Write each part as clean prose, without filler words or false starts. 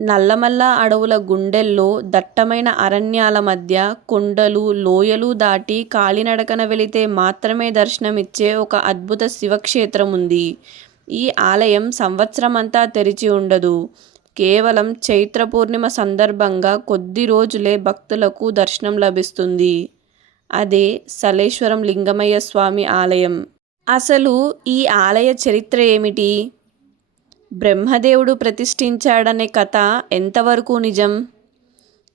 నల్లమల్ల అడవుల గుండెల్లో దట్టమైన అరణ్యాల మధ్య కొండలు, లోయలు దాటి కాలినడకన వెళితే మాత్రమే దర్శనమిచ్చే ఒక అద్భుత శివక్షేత్రం ఉంది. ఈ ఆలయం సంవత్సరమంతా తెరిచి ఉండదు. కేవలం చైత్ర పూర్ణిమ సందర్భంగా కొద్ది రోజులే భక్తులకు దర్శనం లభిస్తుంది. అదే సలేశ్వరం లింగమయ్య స్వామి ఆలయం. అసలు ఈ ఆలయ చరిత్ర ఏమిటి? బ్రహ్మదేవుడు ప్రతిష్ఠించాడనే కథ ఎంతవరకు నిజం?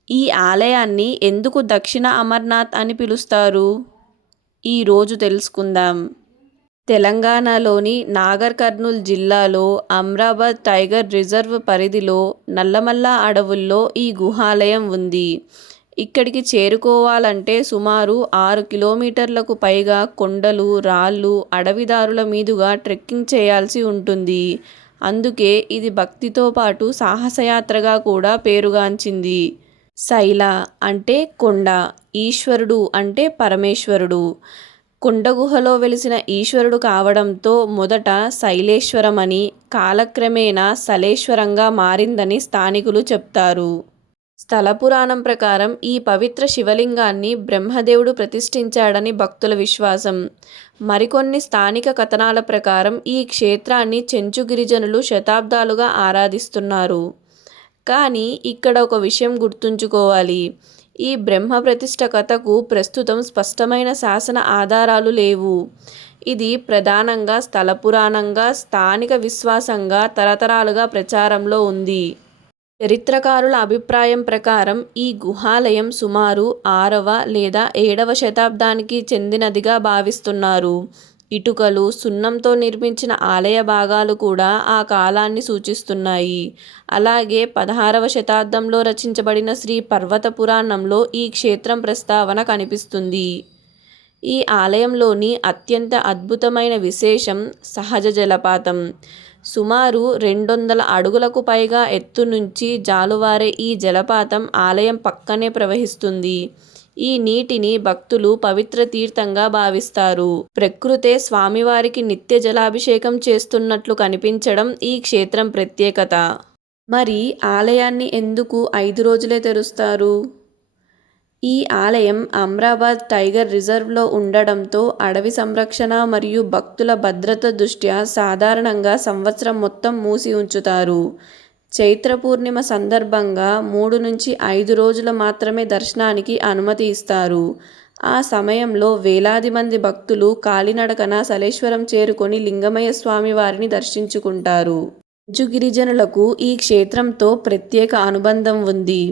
ఈ ఆలయాన్ని ఎందుకు దక్షిణ అమర్నాథ్ అని పిలుస్తారు? ఈరోజు తెలుసుకుందాం. తెలంగాణలోని నాగర్ కర్నూల్ జిల్లాలో అమ్రాబాద్ టైగర్ రిజర్వ్ పరిధిలో నల్లమల్ల అడవుల్లో ఈ గుహాలయం ఉంది. ఇక్కడికి చేరుకోవాలంటే సుమారు 6 కిలోమీటర్లకు పైగా కొండలు, రాళ్ళు, అడవిదారుల మీదుగా ట్రెక్కింగ్ చేయాల్సి ఉంటుంది. అందుకే ఇది భక్తితో పాటు సాహసయాత్రగా కూడా పేరుగాంచింది. శైల అంటే కొండ, ఈశ్వరుడు అంటే పరమేశ్వరుడు. కొండగుహలో వెలిసిన ఈశ్వరుడు కావడంతో మొదట శైలేశ్వరమని, కాలక్రమేణా సలేశ్వరంగా మారిందని స్థానికులు చెప్తారు. స్థల పురాణం ప్రకారం ఈ పవిత్ర శివలింగాన్ని బ్రహ్మదేవుడు ప్రతిష్ఠించాడని భక్తుల విశ్వాసం. మరికొన్ని స్థానిక కథనాల ప్రకారం ఈ క్షేత్రాన్ని చెంచు గిరిజనులు శతాబ్దాలుగా ఆరాధిస్తున్నారు. కానీ ఇక్కడ ఒక విషయం గుర్తుంచుకోవాలి. ఈ బ్రహ్మ ప్రతిష్ఠ కథకు ప్రస్తుతం స్పష్టమైన శాసన ఆధారాలు లేవు. ఇది ప్రధానంగా స్థల పురాణంగా, స్థానిక విశ్వాసంగా తరతరాలుగా ప్రచారంలో ఉంది. చరిత్రకారుల అభిప్రాయం ప్రకారం ఈ గుహాలయం సుమారు 6వ లేదా 7వ శతాబ్దానికి చెందినదిగా భావిస్తున్నారు. ఇటుకలు, సున్నంతో నిర్మించిన ఆలయ భాగాలు కూడా ఆ కాలాన్ని సూచిస్తున్నాయి. అలాగే 16వ శతాబ్దంలో రచించబడిన శ్రీ పర్వత పురాణంలో ఈ క్షేత్రం ప్రస్తావన కనిపిస్తుంది. ఈ ఆలయంలోని అత్యంత అద్భుతమైన విశేషం సహజ జలపాతం. సుమారు 200 అడుగులకు పైగా ఎత్తు నుంచి జాలువారే ఈ జలపాతం ఆలయం పక్కనే ప్రవహిస్తుంది. ఈ నీటిని భక్తులు పవిత్ర తీర్థంగా భావిస్తారు. ప్రకృతే స్వామివారికి నిత్య జలాభిషేకం చేస్తున్నట్లు కనిపించడం ఈ క్షేత్రం ప్రత్యేకత. మరి ఆలయాన్ని ఎందుకు 5 రోజులే తెరుస్తారు? ఈ ఆలయం అమ్రాబాద్ టైగర్ రిజర్వ్లో ఉండడంతో అడవి సంరక్షణ మరియు భక్తుల భద్రత దృష్ట్యా సాధారణంగా సంవత్సరం మొత్తం మూసి ఉంచుతారు. చైత్ర పూర్ణిమ సందర్భంగా 3 నుంచి 5 రోజులు మాత్రమే దర్శనానికి అనుమతి ఇస్తారు. ఆ సమయంలో వేలాది మంది భక్తులు కాలినడకన సలేశ్వరం చేరుకొని లింగమయ్య స్వామి వారిని దర్శించుకుంటారు. చెంచు గిరిజనులకు ఈ క్షేత్రంతో ప్రత్యేక అనుబంధం ఉంది.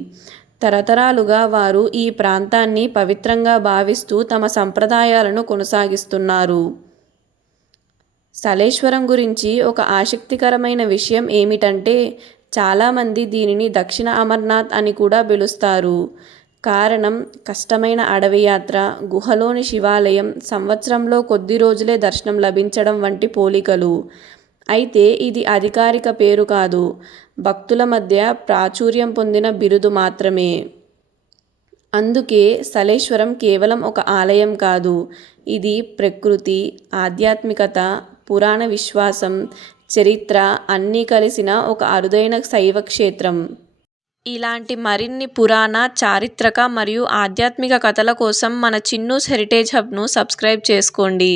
తరతరాలుగా వారు ఈ ప్రాంతాన్ని పవిత్రంగా భావిస్తూ తమ సంప్రదాయాలను కొనసాగిస్తున్నారు. సలేశ్వరం గురించి ఒక ఆసక్తికరమైన విషయం ఏమిటంటే చాలామంది దీనిని దక్షిణ అమర్నాథ్ అని కూడా పిలుస్తారు. కారణం కష్టమైన అడవి యాత్ర, గుహలోని శివాలయం, సంవత్సరంలో కొద్ది రోజులే దర్శనం లభించడం వంటి పోలికలు. అయితే ఇది అధికారిక పేరు కాదు, భక్తుల మధ్య ప్రాచుర్యం పొందిన బిరుదు మాత్రమే. అందుకే సలేశ్వరం కేవలం ఒక ఆలయం కాదు, ఇది ప్రకృతి, ఆధ్యాత్మికత, పురాణ విశ్వాసం, చరిత్ర అన్నీ కలిసిన ఒక అరుదైన శైవ క్షేత్రం. ఇలాంటి మరిన్ని పురాణ, చారిత్రక మరియు ఆధ్యాత్మిక కథల కోసం మన చిన్నూస్ హెరిటేజ్ హబ్ను సబ్స్క్రైబ్ చేసుకోండి.